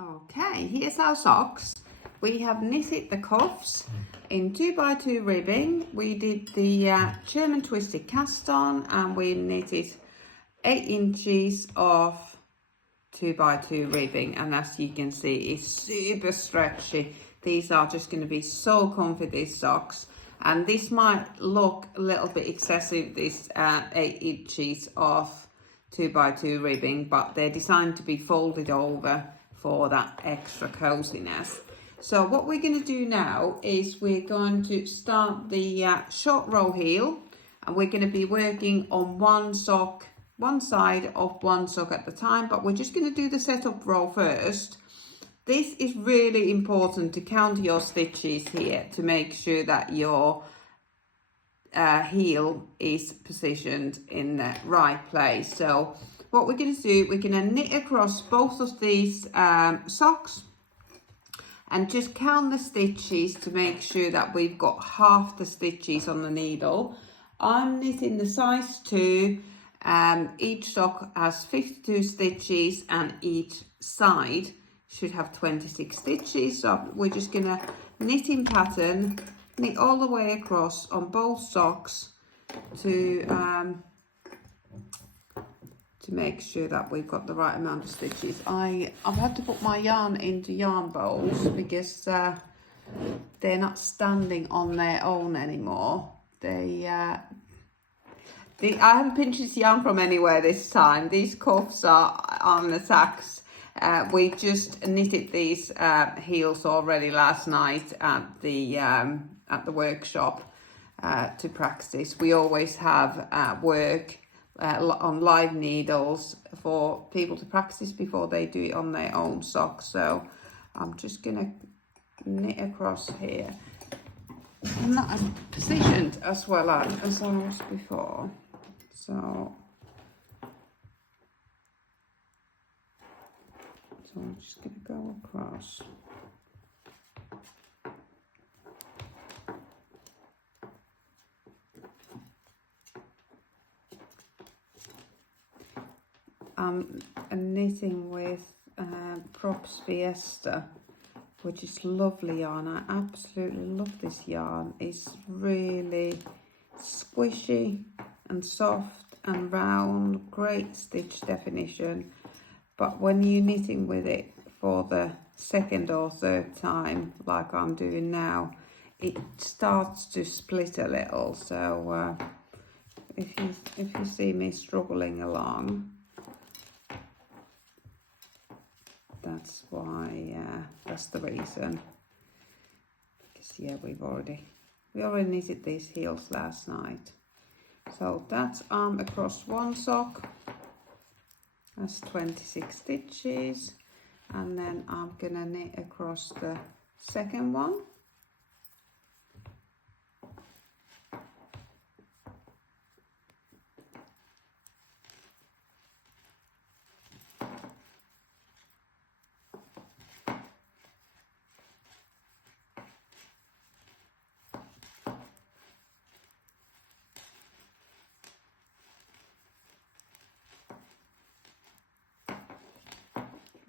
Okay, here's our socks. We have knitted the cuffs in 2x2 ribbing. We did the German twisted cast on and we knitted 8 inches of 2x2 ribbing, and as you can see it's super stretchy. These are just going to be so comfy, these socks, and this might look a little bit excessive, this 8 inches of 2x2 ribbing, but they're designed to be folded over for that extra coziness. So what we're going to do now is we're going to start the short row heel, and we're going to be working on one side of one sock at the time, but we're just going to do the setup row first. This is really important to count your stitches here to make sure that your heel is positioned in the right place. So what we're going to do, we're going to knit across both of these socks and just count the stitches to make sure that we've got half the stitches on the needle. I'm knitting the size 2. Each sock has 52 stitches and each side should have 26 stitches. So we're just going to knit in pattern, knit all the way across on both socks to make sure that we've got the right amount of stitches. I've had to put my yarn into yarn bowls because they're not standing on their own anymore. I haven't pinched this yarn from anywhere this time. These cuffs are on the tacks. We just knitted these heels already last night at the workshop to practice. We always have work on live needles for people to practice before they do it on their own socks. So I'm just gonna knit across here. I'm not as positioned as well as I was before. So I'm just going to go across. I'm knitting with Props Fiesta, which is lovely yarn. I absolutely love this yarn. It's really squishy and soft and round, great stitch definition. But when you're knitting with it for the second or third time, like I'm doing now, it starts to split a little. So if you see me struggling along, that's why. That's the reason. Because yeah, we already knitted these heels last night. So that's arm across one sock. That's 26 stitches, and then I'm gonna knit across the second one.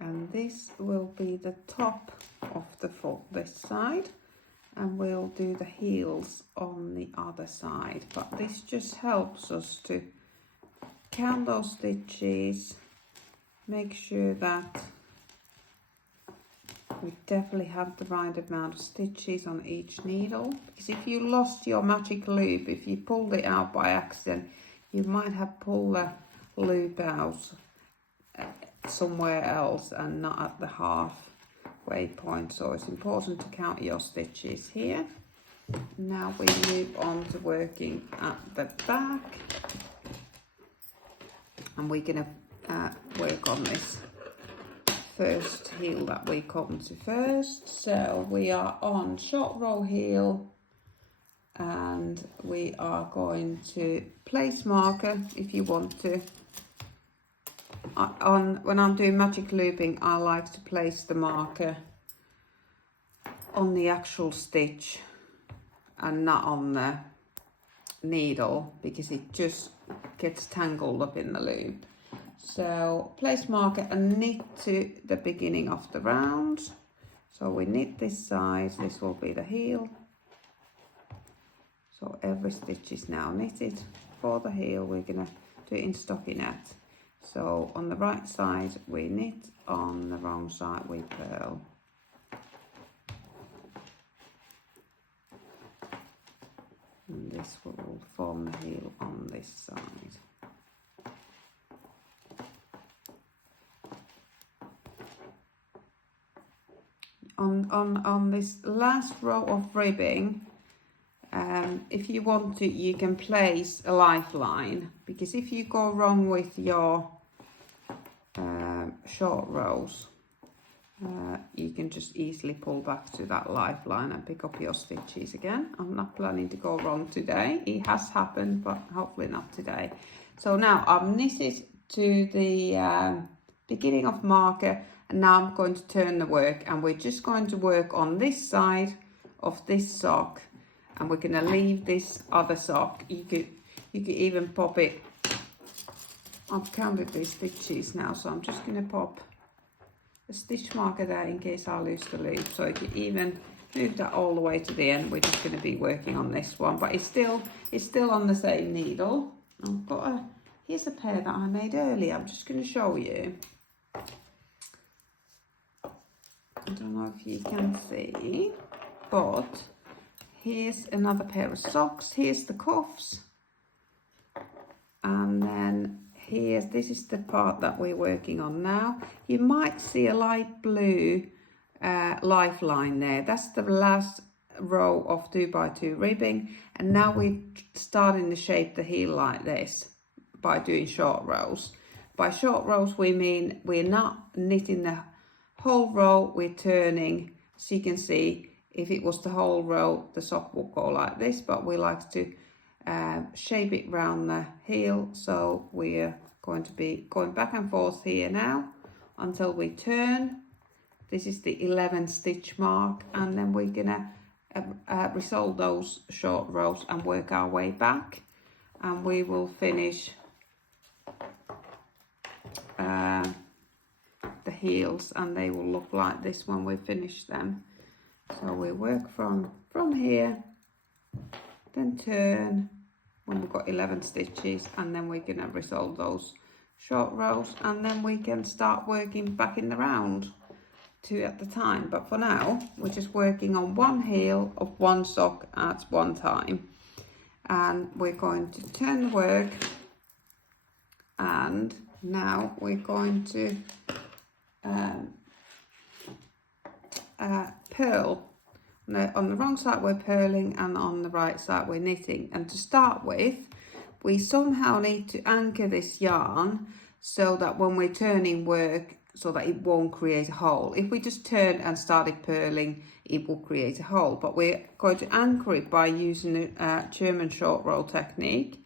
And this will be the top of the foot this side, and we'll do the heels on the other side. But this just helps us to count those stitches, make sure that we definitely have the right amount of stitches on each needle. Because if you lost your magic loop, if you pulled it out by accident, you might have pulled the loop out somewhere else and not at the halfway point. So it's important to count your stitches here. Now we move on to working at the back, and we're going to work on this first heel that we come to first. So we are on short row heel, and we are going to place marker if you want to. When I'm doing magic looping, I like to place the marker on the actual stitch and not on the needle, because it just gets tangled up in the loop. So place marker and knit to the beginning of the round. So we knit this side, this will be the heel. So every stitch is now knitted. For the heel we're gonna do it in stockinette. So on the right side we knit, on the wrong side we purl. And this will form the heel on this side. On this last row of ribbing, if you want to, you can place a lifeline, because if you go wrong with your short rows, you can just easily pull back to that lifeline and pick up your stitches again. I'm not planning to go wrong today. It has happened, but hopefully not today. So now I've knitted to the beginning of marker, and now I'm going to turn the work, and we're just going to work on this side of this sock, and we're going to leave this other sock. You could even pop it. I've counted these stitches now, so I'm just going to pop a stitch marker there in case I lose the loop. So you could even move that all the way to the end. We're just going to be working on this one, but it's still on the same needle. I've got here's a pair that I made earlier. I'm just going to show you. I don't know if you can see, but here's another pair of socks. Here's the cuffs, and then this is the part that we're working on now. You might see a light blue lifeline there. That's the last row of 2x2 ribbing, and now we're starting to shape the heel like this by doing short rows. By short rows we mean we're not knitting the whole row, we're turning. So you can see, if it was the whole row, the sock will go like this, but we like to shape it round the heel. So we're going to be going back and forth here now until we turn. This is the 11 stitch mark, and then we're gonna resolve those short rows and work our way back, and we will finish the heels, and they will look like this when we finish them. So we work from here, then turn when we've got 11 stitches, and then we're gonna resolve those short rows, and then we can start working back in the round, 2 at the time. But for now we're just working on one heel of one sock at one time, and we're going to turn the work, and now we're going to purl. On the wrong side we're purling, and on the right side we're knitting. And to start with, we somehow need to anchor this yarn so that when we're turning work, so that it won't create a hole. If we just turn and started purling, it will create a hole, but we're going to anchor it by using a German short roll technique.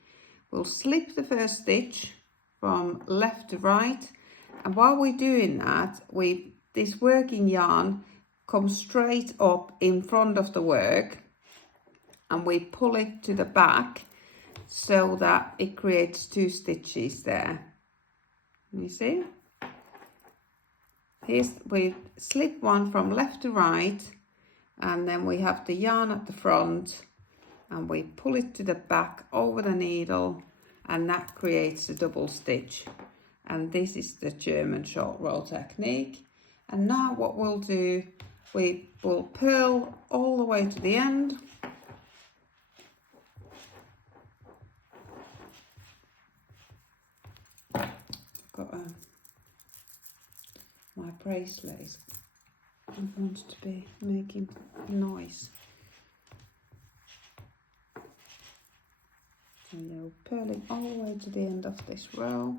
We'll slip the first stitch from left to right, and while we're doing that, this working yarn comes straight up in front of the work, and we pull it to the back so that it creates 2 stitches there. You see? We slip one from left to right, and then we have the yarn at the front, and we pull it to the back over the needle, and that creates a double stitch. And this is the German short roll technique. And now what we'll do, we will purl all the way to the end. Got my bracelet wants to be making noise. So you're purling all the way to the end of this row.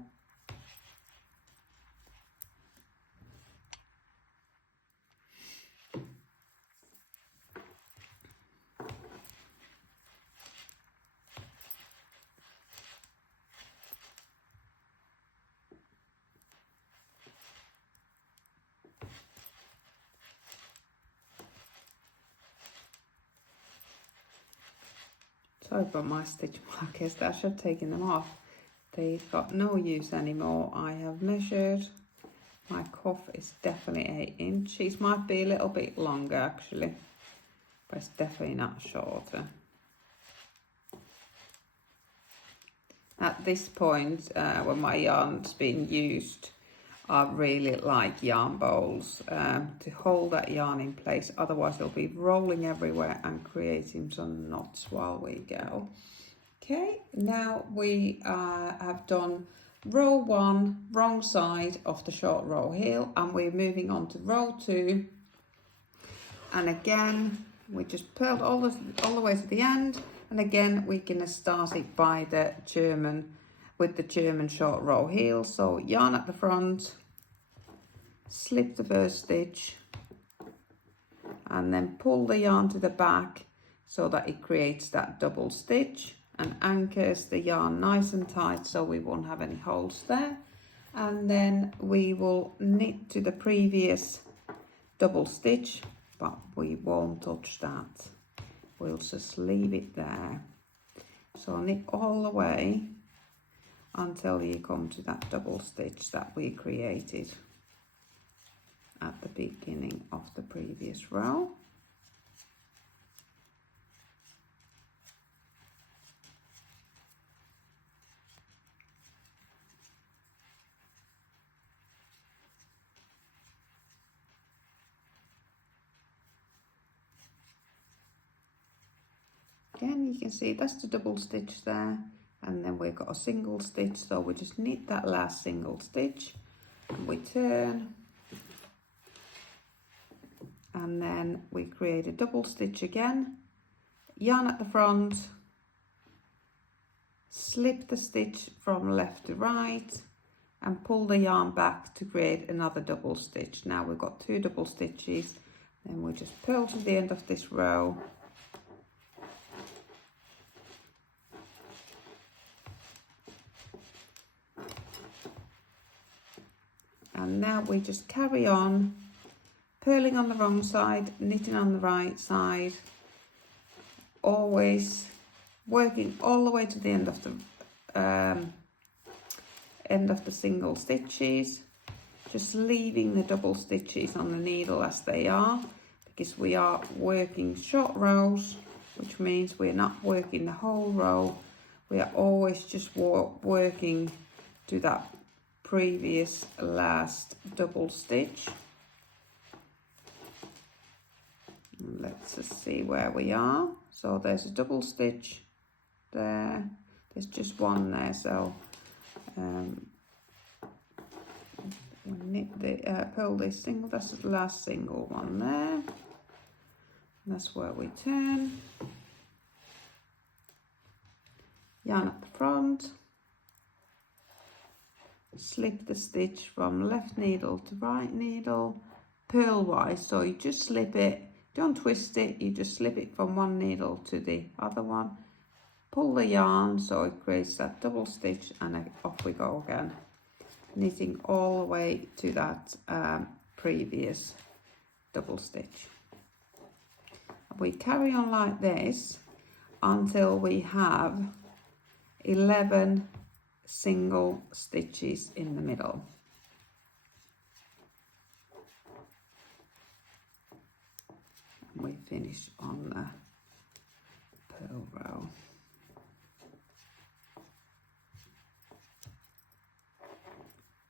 Sorry about my stitch markers, I should have taken them off. they've got no use anymore. I have measured. My cuff is definitely 8 inches. Might be a little bit longer actually, but it's definitely not shorter. At this point, when my yarn's been used, I really like yarn bowls to hold that yarn in place. Otherwise, it'll be rolling everywhere and creating some knots while we go. Okay, now we have done row 1, wrong side of the short row heel, and we're moving on to row 2. And again, we just purled all the way to the end, and again we're gonna start it by the German, with the German short row heel. So yarn at the front, slip the first stitch, and then pull the yarn to the back so that it creates that double stitch and anchors the yarn nice and tight so we won't have any holes there. And then we will knit to the previous double stitch, but we won't touch that. We'll just leave it there. So knit all the way until you come to that double stitch that we created at the beginning of the previous row. Again, you can see that's the double stitch there, and then we've got a single stitch, so we just knit that last single stitch and we turn, and then we create a double stitch again, yarn at the front, slip the stitch from left to right and pull the yarn back to create another double stitch. Now we've got 2 double stitches, then we just purl to the end of this row, and now we just carry on purling on the wrong side, knitting on the right side, always working all the way to the end of the single stitches, just leaving the double stitches on the needle as they are, because we are working short rows, which means we're not working the whole row. We are always just working to that previous last double stitch. And let's just see where we are. So there's a double stitch there, there's just one there, so we knit the pull this single, that's the last single one there, and that's where we turn, yarn at the front, slip the stitch from left needle to right needle, purlwise, so you just slip it, don't twist it, you just slip it from one needle to the other one, pull the yarn so it creates that double stitch, and off we go again, knitting all the way to that previous double stitch. We carry on like this until we have 11 single stitches in the middle. And we finish on the purl row.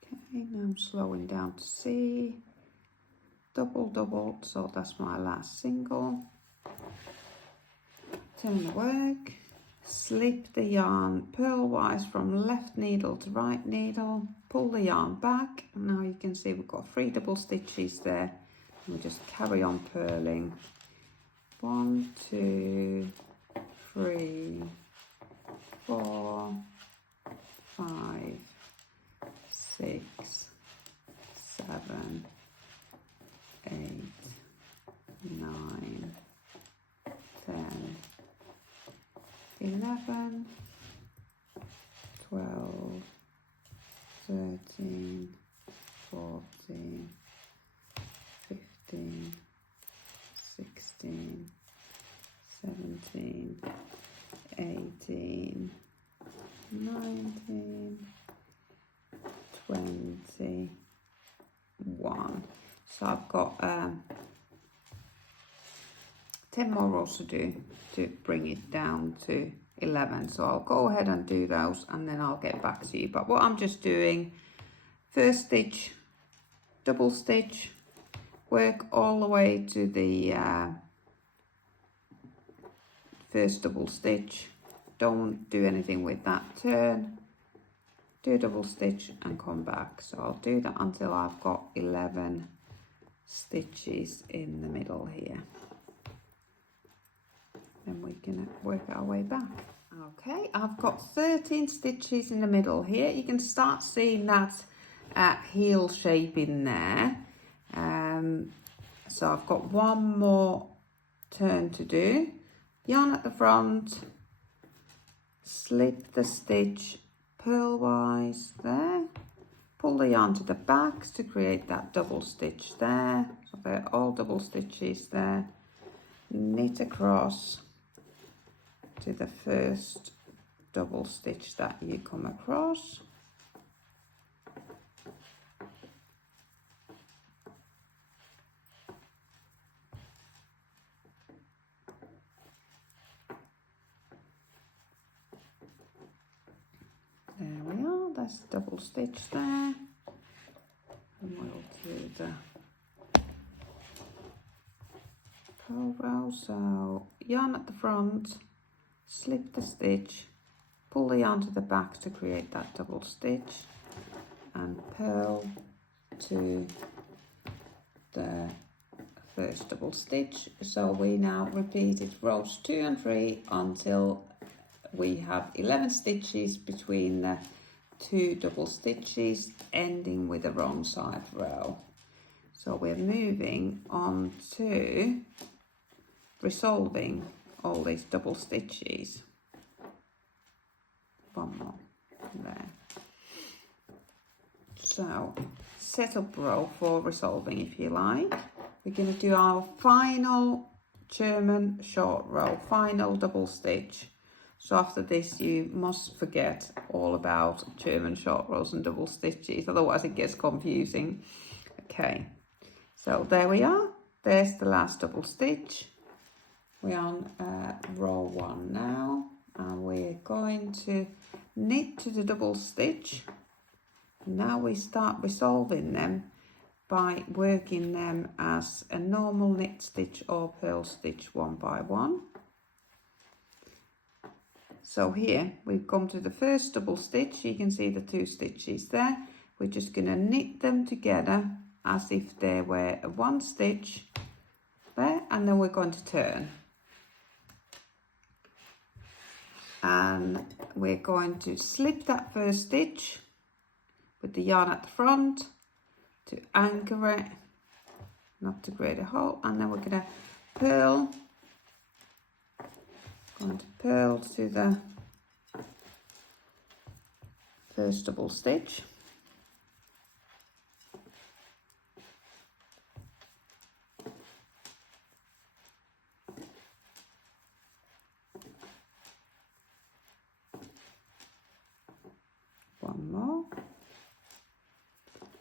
Okay, now I'm slowing down to see. Double, so that's my last single. Turn the work, slip the yarn purlwise from left needle to right needle, pull the yarn back. Now you can see we've got 3 double stitches there. We'll just carry on purling. 1, 2, 3, 4, 5, 6, 7, 8, 9, 10, 11, 12, 13, 14, 15, 16, 17, 18, 19, 21. So I've got 10 more rows to do to bring it down to 11. So I'll go ahead and do those and then I'll get back to you. But what I'm just doing, first stitch, double stitch, work all the way to the first double stitch. Don't do anything with that, turn, do a double stitch and come back. So I'll do that until I've got 11 stitches in the middle here. Then we can work our way back. Okay, I've got 13 stitches in the middle here. You can start seeing that heel shape in there. So I've got one more turn to do. Yarn at the front, slip the stitch purlwise there, pull the yarn to the back to create that double stitch there. So they're all double stitches there. Knit across to the first double stitch that you come across. There we are, that's double stitch there. And we'll do the purl row. So yarn at the front, slip the stitch, pull the yarn to the back to create that double stitch, and purl to the first double stitch. So we now repeated rows 2 and 3 until we have 11 stitches between the 2 double stitches, ending with a wrong side row. So we're moving on to resolving all these double stitches. One more there. So set up row for resolving, if you like. We're going to do our final German short row, final double stitch. So after this you must forget all about German short rows and double stitches, otherwise it gets confusing. Okay, so there we are, there's the last double stitch. We're on row 1 now, and we're going to knit to the double stitch. Now we start resolving them by working them as a normal knit stitch or purl stitch one by one. So here we've come to the first double stitch. You can see the 2 stitches there. We're just going to knit them together as if they were one stitch there, and then we're going to turn. And we're going to slip that first stitch with the yarn at the front to anchor it, not to create a hole, and then we're going to purl. Going to purl to the first double stitch. One more.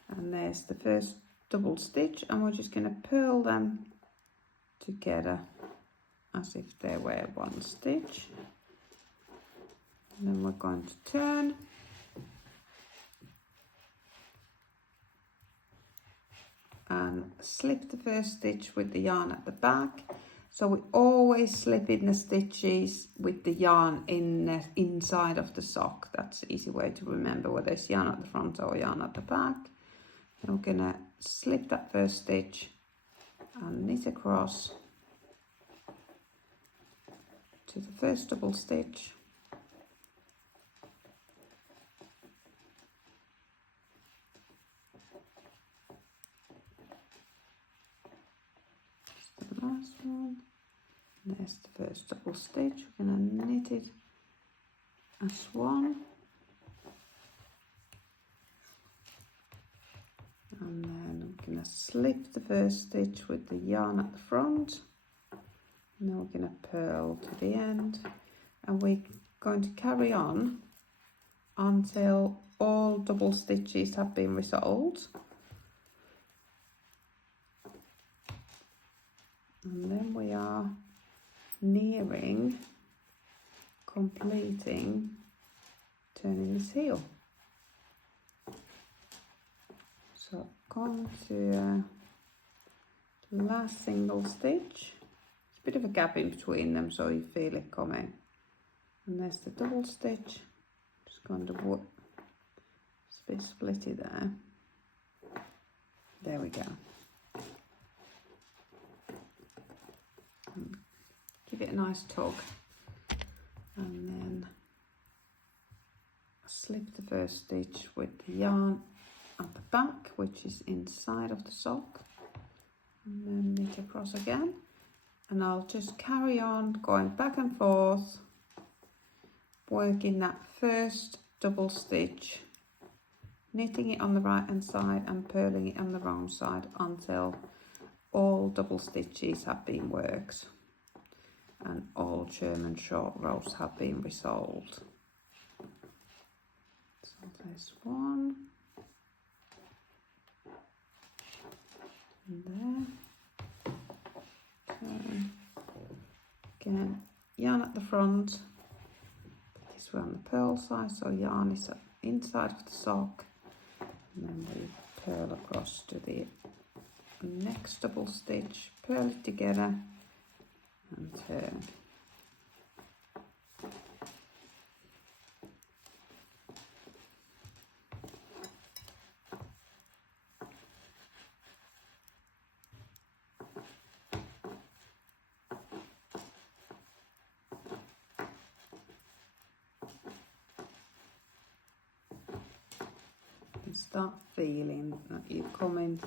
And there's the first double stitch, and we're just going to purl them together as if they were one stitch. And then we're going to turn. And slip the first stitch with the yarn at the back. So we always slip in the stitches with the yarn in the inside of the sock. That's the easy way to remember whether it's yarn at the front or yarn at the back. And we're going to slip that first stitch and knit across to the first double stitch. That's the last one. There's the first double stitch. We're going to knit it as one. And then we're going to slip the first stitch with the yarn at the front. And then we're going to purl to the end. And we're going to carry on until all double stitches have been resolved. And then we are nearing completing turning this heel. So come to last single stitch. There's a bit of a gap in between them so you feel it coming. And there's the double stitch. Just going to split it there. There we go. And give it a nice tug. And then slip the first stitch with the yarn at the back, which is inside of the sock, and then knit across again. And I'll just carry on going back and forth, working that first double stitch, knitting it on the right hand side and purling it on the wrong side until all double stitches have been worked and all German short rows have been resolved. So there's one, and there. So again, yarn at the front, this way on the purl side, so yarn is inside of the sock, and then we purl across to the next double stitch, purl it together and turn. Start feeling that you're coming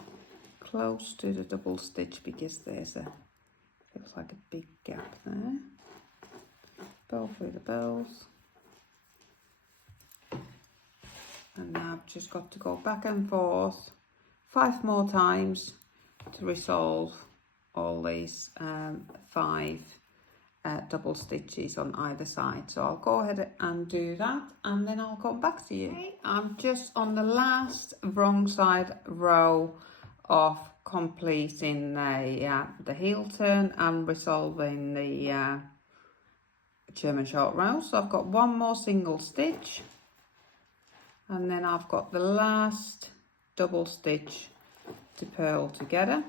close to the double stitch because there's feels like a big gap there. Bow through the bows, and now I've just got to go back and forth 5 more times to resolve all these 5 double stitches on either side. So I'll go ahead and do that and then I'll come back to you. Okay. I'm just on the last wrong side row of completing the heel turn and resolving the German short row. So I've got one more single stitch and then I've got the last double stitch to purl together.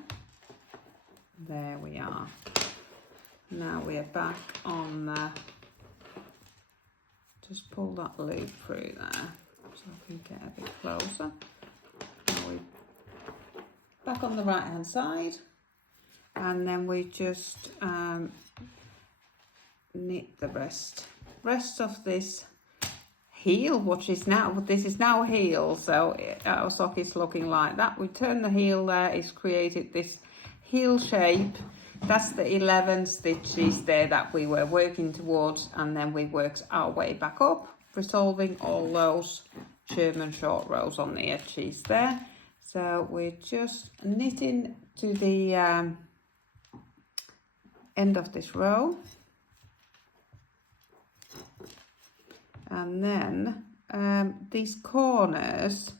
There we are. Now we are back on just pull that loop through there so I can get a bit closer. Now we're back on the right hand side, and then we just knit the rest of this heel, which is now, this is now a heel, so our sock is looking like that. We turn the heel there, it's created this heel shape. That's the 11 stitches there that we were working towards, and then we worked our way back up, resolving all those German short rows on the edges there. So we're just knitting to the end of this row, and then these corners,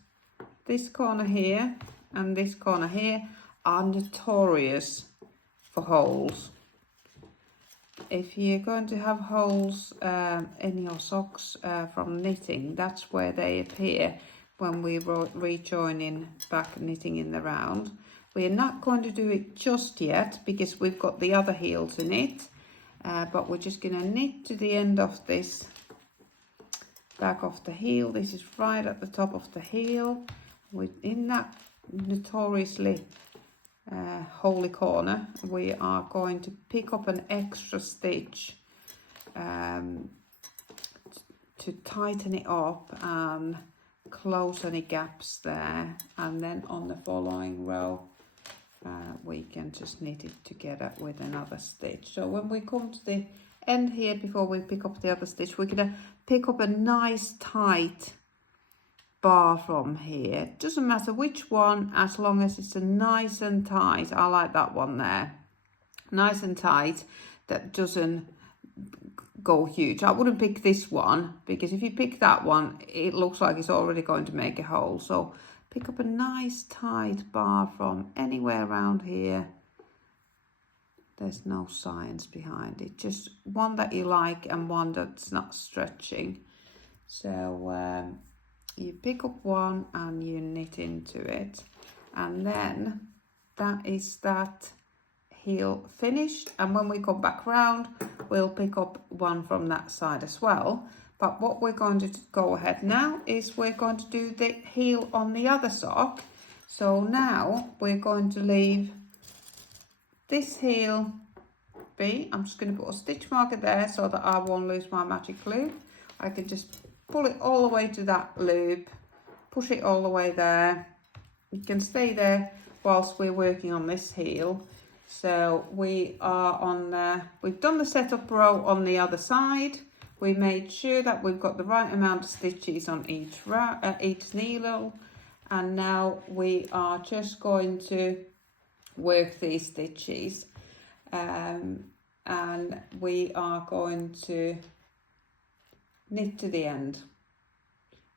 this corner here and this corner here, are notorious for holes. If you're going to have holes in your socks from knitting, that's where they appear when we rejoining back knitting in the round. We're not going to do it just yet because we've got the other heel to knit, but we're just going to knit to the end of this back of the heel. This is right at the top of the heel. Within that notoriously holy corner, we are going to pick up an extra stitch to tighten it up and close any gaps there, and then on the following row we can just knit it together with another stitch. So when we come to the end here, before we pick up the other stitch, we're going to pick up a nice tight bar from here. It doesn't matter which one, as long as it's a nice and tight. I like that one there, nice and tight, that doesn't go huge. I wouldn't pick this one, because if you pick that one, it looks like it's already going to make a hole. So pick up a nice tight bar from anywhere around here. There's no science behind it, just one that you like and one that's not stretching. So you pick up one and you knit into it, and then that is that heel finished. And when we come back round, we'll pick up one from that side as well. But what we're going to go ahead now is we're going to do the heel on the other sock. So now we're going to leave this heel be. I'm just going to put a stitch marker there so that I won't lose my magic loop. I can just pull it all the way to that loop, push it all the way there. You can stay there whilst we're working on this heel. So we are on there. We've done the setup row on the other side. We made sure that we've got the right amount of stitches on each needle, and now we are just going to work these stitches, and we are going to knit to the end,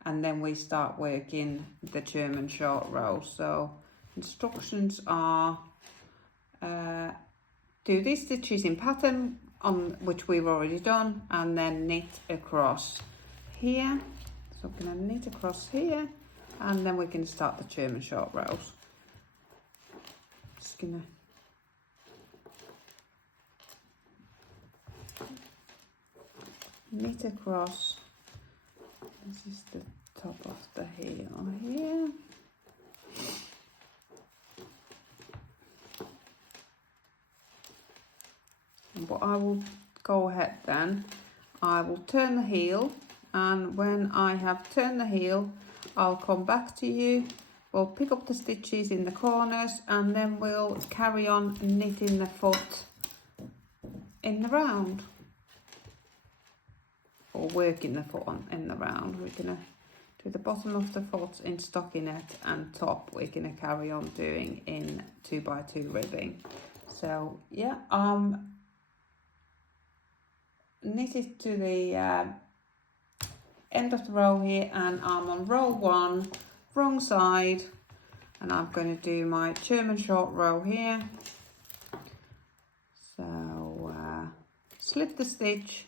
and then we start working the German short row. So instructions are do these stitches in pattern, on which we've already done, and then knit across here. So I'm going to knit across here, and then we can start the German short rows. Just going to knit across. This is the top of the heel here. But I will go ahead then, I will turn the heel, and when I have turned the heel, I'll come back to you. We'll pick up the stitches in the corners, and then we'll carry on knitting the foot in the round, or working the foot in the round. We're going to do the bottom of the foot in stockinette, and top we're going to carry on doing in 2x2 ribbing. So yeah, knitted to the end of the row here, and I'm on row 1, wrong side, and I'm going to do my German short row here. So slip the stitch,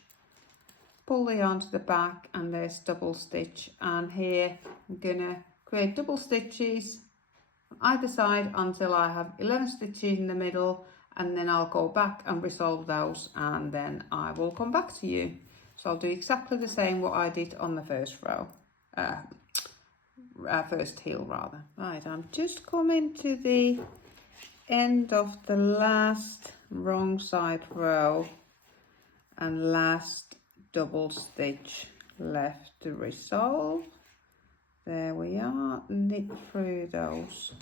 pull the yarn to the back, and there's double stitch, and here I'm going to create double stitches on either side until I have 11 stitches in the middle, and then I'll go back and resolve those, and then I will come back to you. So I'll do exactly the same what I did on the first row, first heel rather. Right, I'm just coming to the end of the last wrong side row and last double stitch left to resolve. There we are, knit through those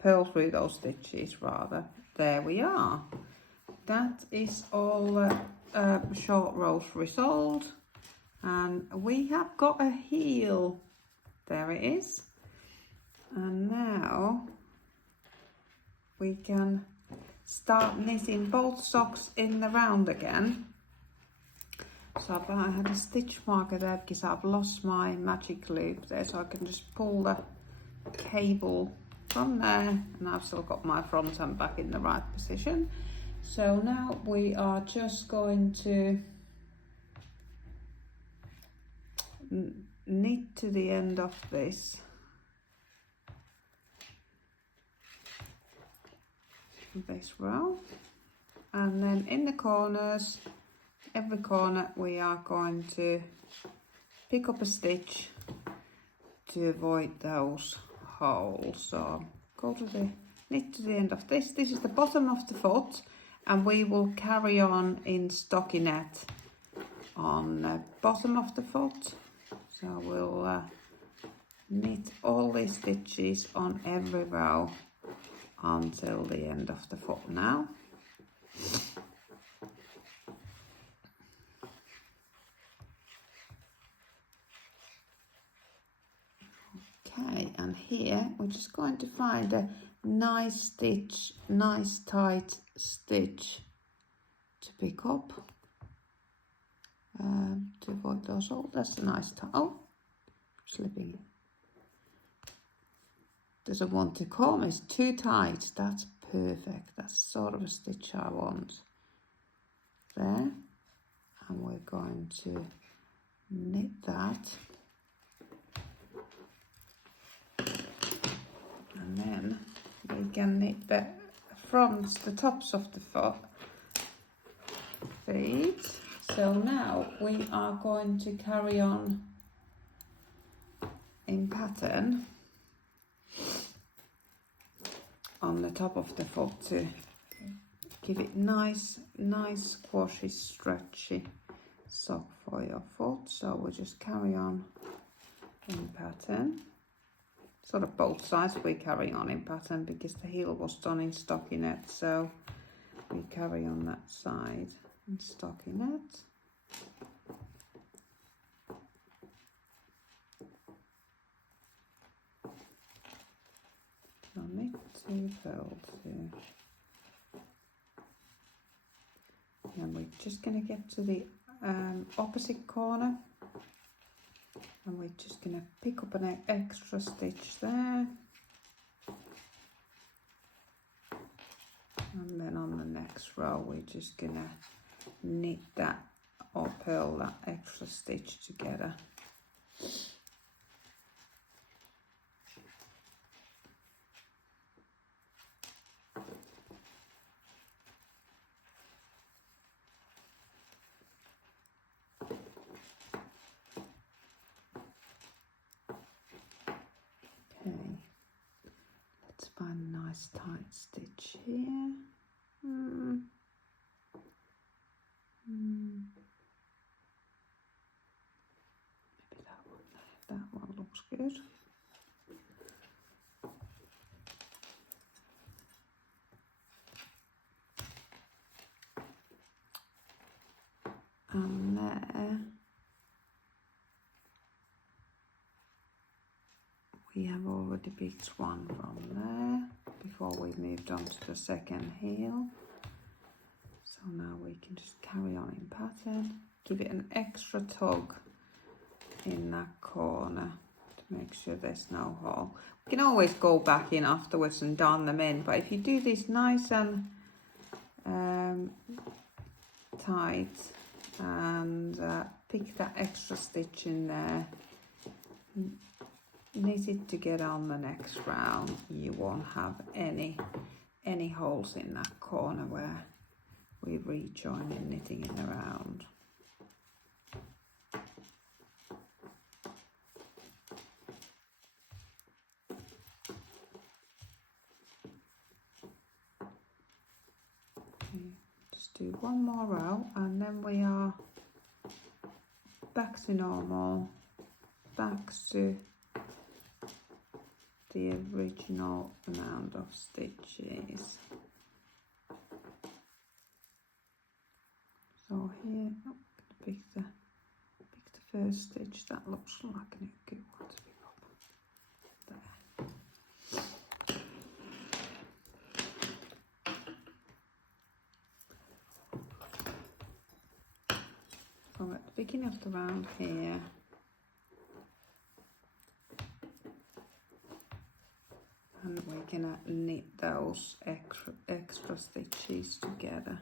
purl through those stitches rather. There we are. That is all short rows resolved, and we have got a heel. There it is. And now we can start knitting both socks in the round again. So I had a stitch marker there because I've lost my magic loop there, so I can just pull the cable from there, and I've still got my front and back in the right position. So now we are just going to knit to the end of this row, and then in the corners, every corner, we are going to pick up a stitch to avoid those holes. So go to the knit to the end of this. This is the bottom of the foot, and we will carry on in stockinette on the bottom of the foot. So we'll knit all these stitches on every row until the end of the foot now. Okay, and here we're just going to find a nice stitch, nice tight stitch to pick up to avoid those holes. That's a nice tie. Oh, slipping it. Doesn't want to come, it's too tight. That's perfect. That's sort of a stitch I want. There. And we're going to knit that. And then we can knit the fronts, the tops of the feet. So now we are going to carry on in pattern on the top of the foot to give it nice squashy, stretchy sock for your foot. So we'll just carry on in pattern. Sort of both sides we carry on in pattern because the heel was done in stockinette, so we carry on that side in stockinette. So knit 2, fold 2. And we're just going to get to the opposite corner, and we're just going to pick up an extra stitch there, and then on the next row we're just going to knit that or purl that extra stitch together. Okay, let's find a nice tight stitch here. Maybe that one there. That one looks good. And there we have already picked one from there before we moved on to the second heel. So now we can just carry on in pattern, give it an extra tug in that corner to make sure there's no hole. We can always go back in afterwards and darn them in, but if you do this nice and tight and pick that extra stitch in there, knit it together on the next round, you won't have any holes in that corner where we rejoin and knitting it around. Okay, just do one more row and then we are back to normal, back to the original amount of stitches. So here, I'm going to pick the first stitch. That looks like a good one to pick up. There. So at the beginning of the round here, and we're going to knit those extra stitches together.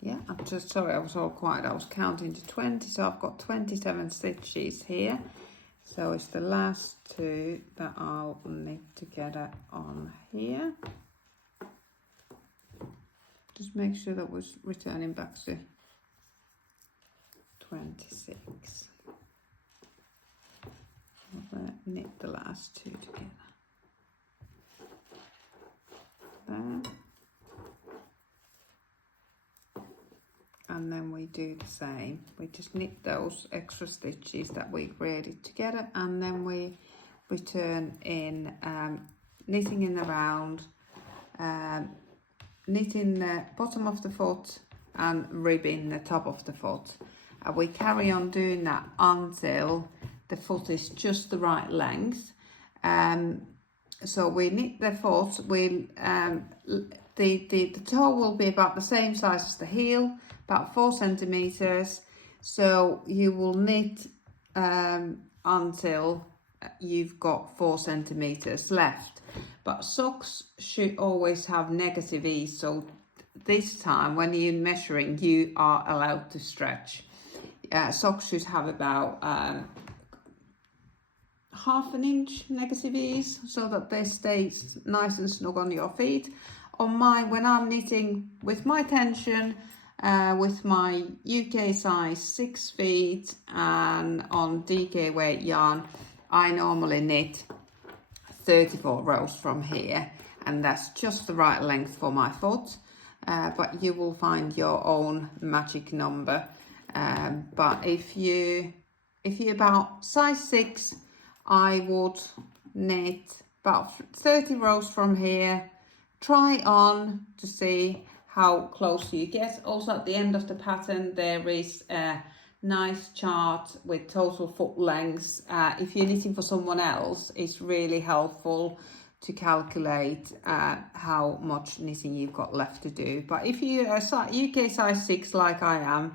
Yeah, I'm just sorry, I was all quiet. I was counting to 20, so I've got 27 stitches here. So it's the last two that I'll knit together on here. Just make sure that was returning back to 26. I'll knit the last two together. There. And then we do the same. We just knit those extra stitches that we created together, and then we return in knitting in the round, knitting the bottom of the foot and ribbing the top of the foot. And we carry on doing that until the foot is just the right length. So we knit the foot, the toe will be about the same size as the heel, about 4 centimeters. So you will knit until you've got 4 centimeters left. But socks should always have negative ease, so this time when you're measuring, you are allowed to stretch. Socks should have about half an inch negative ease, so that they stay nice and snug on your feet. On mine, when I'm knitting with my tension, with my UK size 6 feet and on DK weight yarn, I normally knit 34 rows from here, and that's just the right length for my foot. But you will find your own magic number. But if you're about size 6, I would knit about 30 rows from here. Try on to see how close you get. Also at the end of the pattern there is a nice chart with total foot lengths. If you're knitting for someone else, it's really helpful to calculate how much knitting you've got left to do. But if you're a UK size 6 like I am,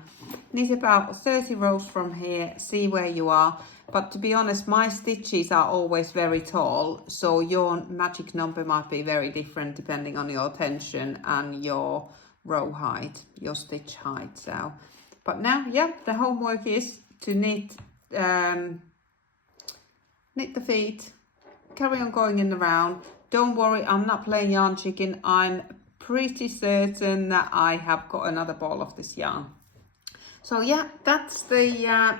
knit about 30 rows from here, see where you are. But to be honest, my stitches are always very tall, so your magic number might be very different depending on your tension and your row height, your stitch height. So, but now, yeah, the homework is to knit the feet, carry on going in the round. Don't worry, I'm not playing yarn chicken. I'm pretty certain that I have got another ball of this yarn. So yeah, that's the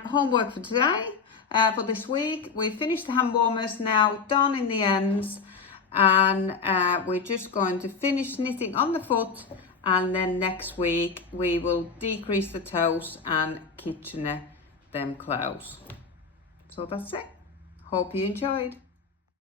homework for today. For this week, we finished the hand warmers now, done in the ends, and we're just going to finish knitting on the foot, and then next week we will decrease the toes and kitchener them close. So that's it. Hope you enjoyed.